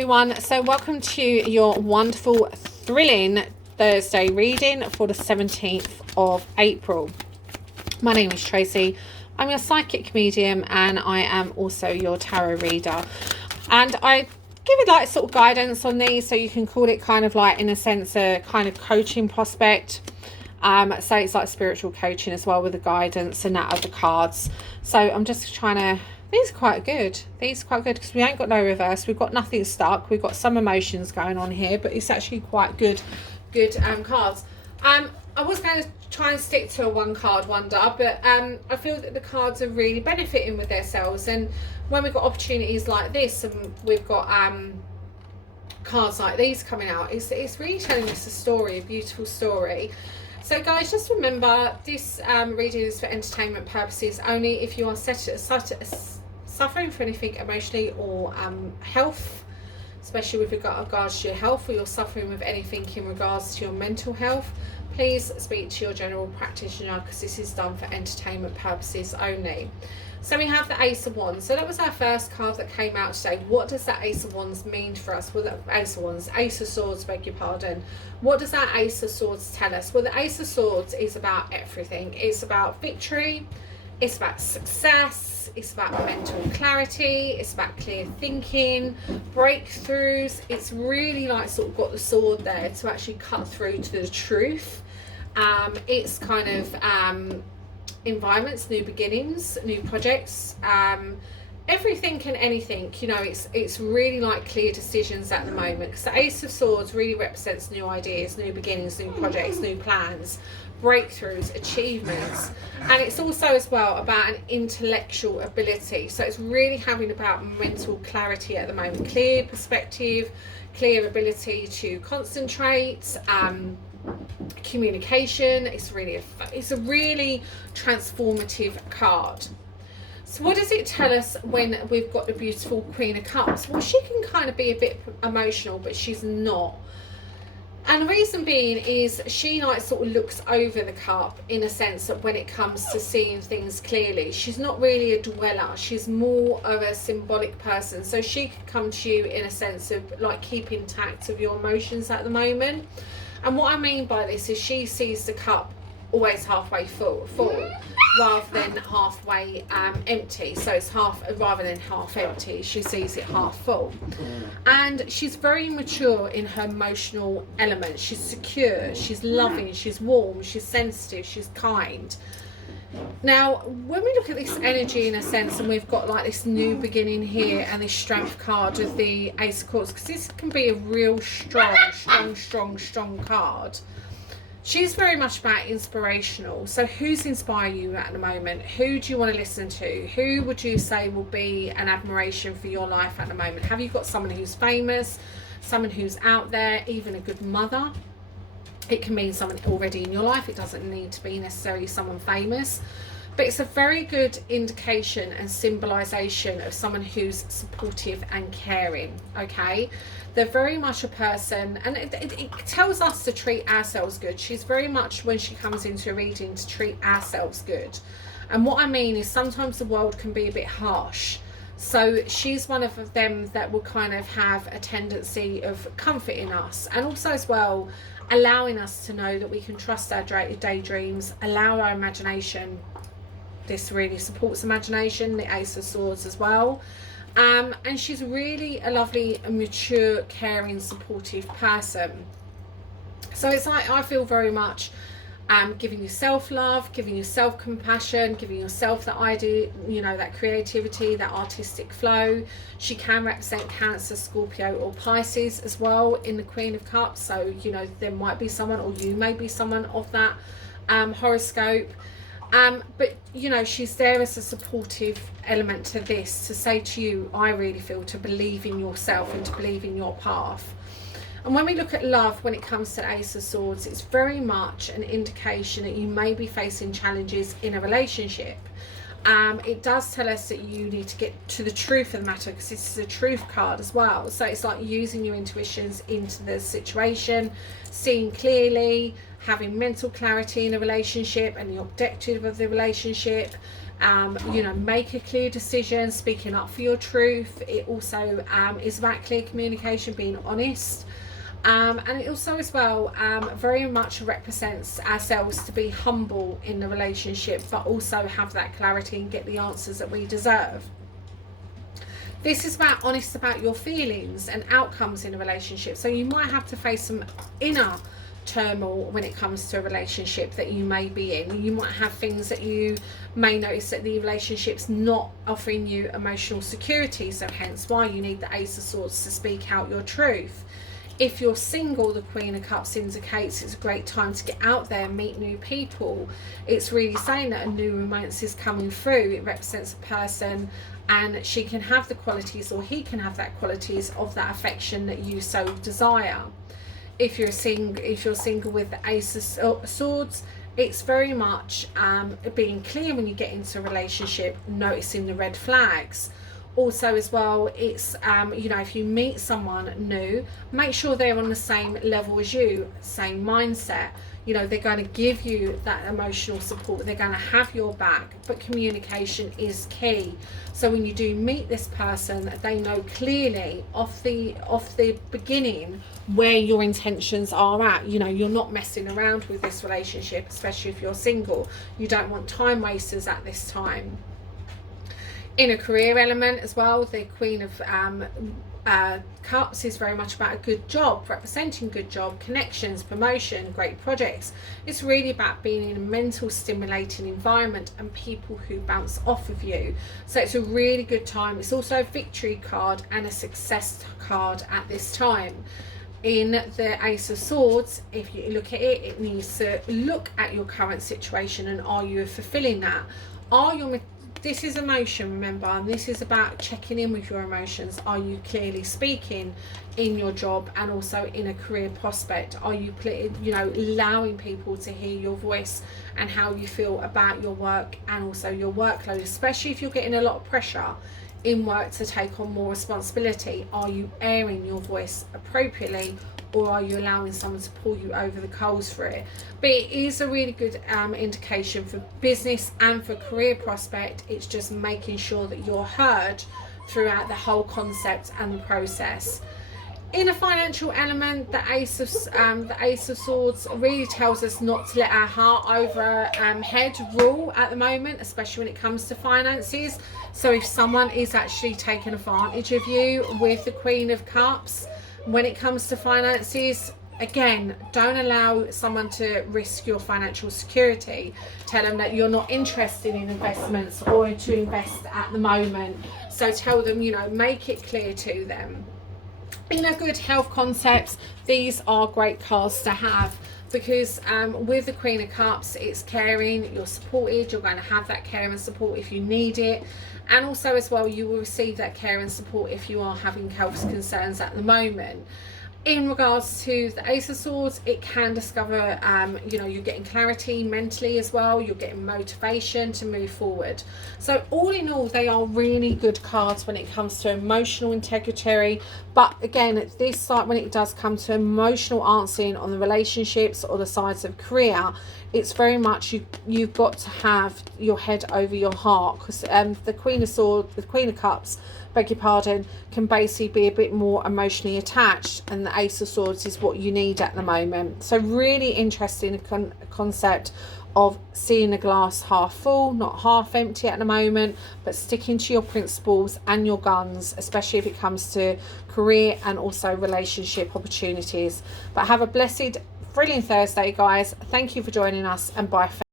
Everyone, so welcome to your wonderful, thrilling Thursday reading for the 17th of April. My name is Tracy. I'm your psychic medium and I am also your tarot reader. And I give it like sort of guidance on these, so you can call it kind of like, in a sense, a kind of coaching prospect. So it's like spiritual coaching as well, with the guidance and that of the cards. So I'm just trying to... These are quite good. These are quite good because we ain't got no reverse. We've got nothing stuck. We've got some emotions going on here, but it's actually quite good cards. I was going to try and stick to a one card wonder, but I feel that the cards are really benefiting with themselves. And when we've got opportunities like this, and we've got cards like these coming out, it's really telling us a story, a beautiful story. So guys, just remember, this reading is for entertainment purposes only. If you are suffering for anything emotionally or health, especially with regards to your health, or you're suffering with anything in regards to your mental health, please speak to your general practitioner, because this is done for entertainment purposes only. So we have the Ace of Wands. So that was our first card that came out today. What does that Ace of Wands mean for us? Well, the Ace of Wands, Ace of Swords, beg your pardon. What does that Ace of Swords tell us? Well, the Ace of Swords is about everything. It's about victory. It's about success. It's about mental clarity. It's about clear thinking, breakthroughs. It's really like sort of got the sword there to actually cut through to the truth. It's kind of environments, new beginnings, new projects, everything and anything. You know, it's really like clear decisions at the moment, because the Ace of Swords really represents new ideas, new beginnings, new projects, new plans, breakthroughs, achievements. And it's also as well about an intellectual ability. So it's really having about mental clarity at the moment, clear perspective, clear ability to concentrate, communication. It's a really transformative card. So what does it tell us when we've got the beautiful Queen of Cups? Well, she can kind of be a bit emotional, but she's not. And the reason being is she like sort of looks over the cup, in a sense, that when it comes to seeing things clearly, she's not really a dweller. She's more of a symbolic person. So she could come to you in a sense of like keep intact of your emotions at the moment. And what I mean by this is she sees the cup always halfway full rather than halfway empty. So it's half, rather than half empty, she sees it half full. And she's very mature in her emotional element. She's secure, she's loving, she's warm, she's sensitive, she's kind. Now, when we look at this energy in a sense, and we've got like this new beginning here, and this strength card of the Ace of Cups, because this can be a real strong card. She's very much about inspirational. So who's inspiring you at the moment? Who do you want to listen to? Who would you say will be an admiration for your life at the moment? Have you got someone who's famous, someone who's out there, even a good mother? It can mean someone already in your life. It doesn't need to be necessarily someone famous, but it's a very good indication and symbolization of someone who's supportive and caring. Okay, they're very much a person, and it tells us to treat ourselves good. She's very much, when she comes into a reading, to treat ourselves good. And what I mean is sometimes the world can be a bit harsh. So she's one of them that will kind of have a tendency of comforting us, and also as well allowing us to know that we can trust our daydreams, allow our imagination. This really supports imagination, the Ace of Swords as well. And she's really a lovely, mature, caring, supportive person. So it's like, I feel very much giving you self-love, giving you self-compassion, giving yourself that idea, you know, that creativity, that artistic flow. She can represent Cancer, Scorpio or Pisces as well in the Queen of Cups. So, you know, there might be someone, or you may be someone of that horoscope. But, you know, she's there as a supportive element to this, to say to you, I really feel, to believe in yourself and to believe in your path. And when we look at love, when it comes to Ace of Swords, it's very much an indication that you may be facing challenges in a relationship. It does tell us that you need to get to the truth of the matter, because this is a truth card as well. So it's like using your intuitions into the situation, seeing clearly, having mental clarity in a relationship and the objective of the relationship, You know, make a clear decision, speaking up for your truth. It also is about clear communication, being honest. And it also as well very much represents ourselves to be humble in the relationship, but also have that clarity and get the answers that we deserve. This is about honest about your feelings and outcomes in a relationship. So you might have to face some inner turmoil when it comes to a relationship that you may be in. You might have things that you may notice that the relationship's not offering you emotional security, so hence why you need the Ace of Swords to speak out your truth. If you're single, the Queen of Cups indicates it's a great time to get out there and meet new people. It's really saying that a new romance is coming through. It represents a person, and she can have the qualities, or he can have that qualities of that affection that you so desire. If you're single with the Ace of Swords, it's very much being clear when you get into a relationship, noticing the red flags. Also as well, it's you know, if you meet someone new, make sure they're on the same level as you, same mindset. You know, they're going to give you that emotional support, they're going to have your back, but communication is key. So when you do meet this person, they know clearly off the beginning where your intentions are at. You know, you're not messing around with this relationship, especially if you're single. You don't want time wasters at this time. In a career element as well, the Queen of Cups is very much about a good job, representing good job, connections, promotion, great projects. It's really about being in a mental stimulating environment and people who bounce off of you. So it's a really good time. It's also a victory card and a success card at this time. In the Ace of Swords, if you look at it, it needs to look at your current situation and are you fulfilling that? This is emotion, remember, and this is about checking in with your emotions. Are you clearly speaking in your job and also in a career prospect? Are you, you know, allowing people to hear your voice and how you feel about your work and also your workload, especially if you're getting a lot of pressure in work to take on more responsibility? Are you airing your voice appropriately, or are you allowing someone to pull you over the coals for it? But it is a really good indication for business and for career prospect. It's just making sure that you're heard throughout the whole concept and the process. In a financial element, the Ace of Swords really tells us not to let our heart over head rule at the moment, especially when it comes to finances. So if someone is actually taking advantage of you with the Queen of Cups, when it comes to finances, again, don't allow someone to risk your financial security. Tell them that you're not interested in investments or to invest at the moment. So tell them, you know, make it clear to them. In a good health concept, these are great cards to have, because with the Queen of Cups, it's caring, you're supported, you're going to have that care and support if you need it. And also as well, you will receive that care and support if you are having health concerns at the moment. In regards to the Ace of Swords, it can discover, you know, you're getting clarity mentally as well. You're getting motivation to move forward. So all in all, they are really good cards when it comes to emotional integrity. But again, at this side, when it does come to emotional answering on the relationships or the sides of career, it's very much you've got to have your head over your heart, because the Queen of Swords, the Queen of Cups, beg your pardon, can basically be a bit more emotionally attached, and the Ace of Swords is what you need at the moment. So really interesting concept of seeing the glass half full, not half empty at the moment, but sticking to your principles and your guns, especially if it comes to career and also relationship opportunities. But have a blessed, thrilling Thursday, guys. Thank you for joining us, and bye for